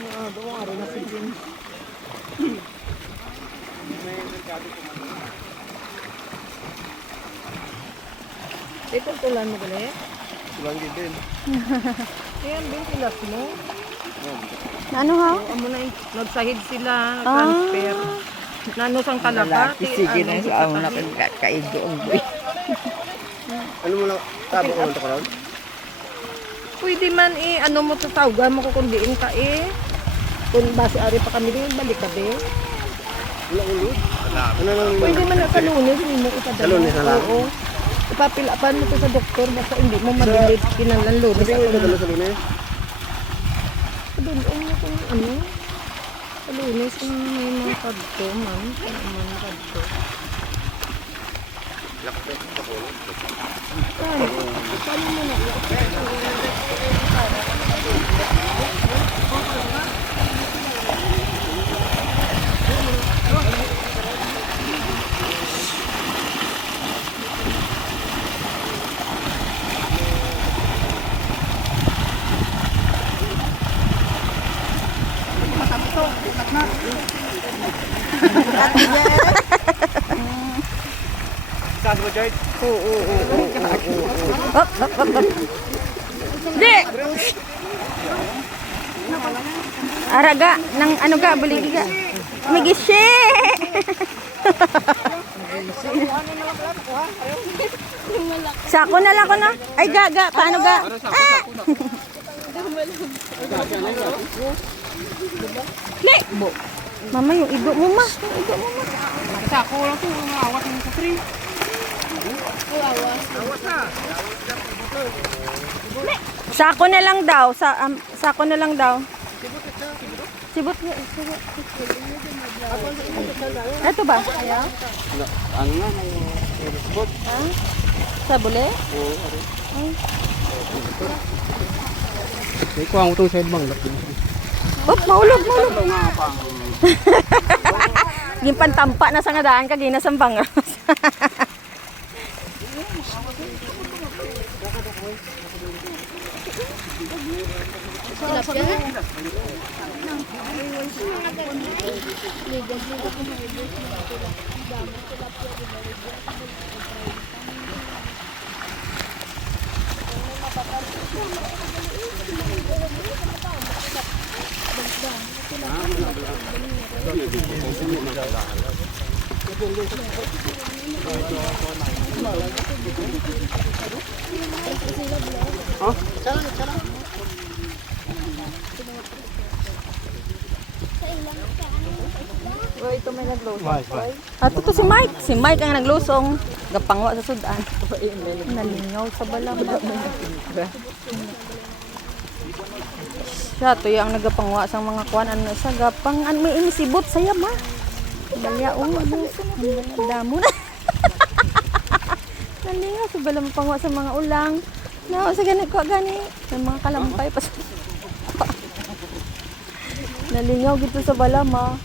Doon rin na si James. Ito tulan mo gali? Tulang din. Ayan, din tilas mo. Ano ha? Amo na nagsahid sila, transfer. Nano sang kalabati. Sige na sa amo na kaidoon ko. Ano mo lang, tabo ko ito karon? Pwede man ano mo sa tawgan mo kukundiin ka Kung base ari pa kami din, balik ka be. Wala ulod. Ano lang Pwede man na sa Lunes, hindi mo ipadala. Sa Lunes na lang? Oo. Ipapilapan mo to sa doktor, basta hindi mo madilit kinalan Lunes. Sabi ko ipadala sa Lunes. Doon mo kung ano. Sa Lunes, kung may mga kadto man. Kung mga kadto. Paano mo na? Saan mo, George? Oo. Di! Araga, nang ano ka, buligi ka. Magishi! Sako na lang ko na. Ay, gaga, paano ga? Ah! Li! Mama, yung igo mo, ma. Yung igo mo, ma. Sako lang ito, awat mo sa tree. Sako na lang daw. Sako na lang daw. Sibot niya. Sibot. Ito ba? Ayaw? Ano nga, may spot. Ha? Sa bule? Oo, Ay. may kuha mo itong sa ibang. Op, maulog. Gimpan tampa na sa ngadaan ka, ginasambang. Oh, ito may naglosa. Ato to si Mike. Si Mike ang naglusong. Gapangwa sa sudan. Nalingaw sa balang. Siya, to yung nagapangwa sa mga kuwan. Ano sa gapang, ano may inisibot sa yama. Balyaong naglusong. Damo na. Nalingaw sa balang pangwa sa mga ulang. No, sa gani ko gani. May mga kalampay pa sa. Nalingaw gito sa balama.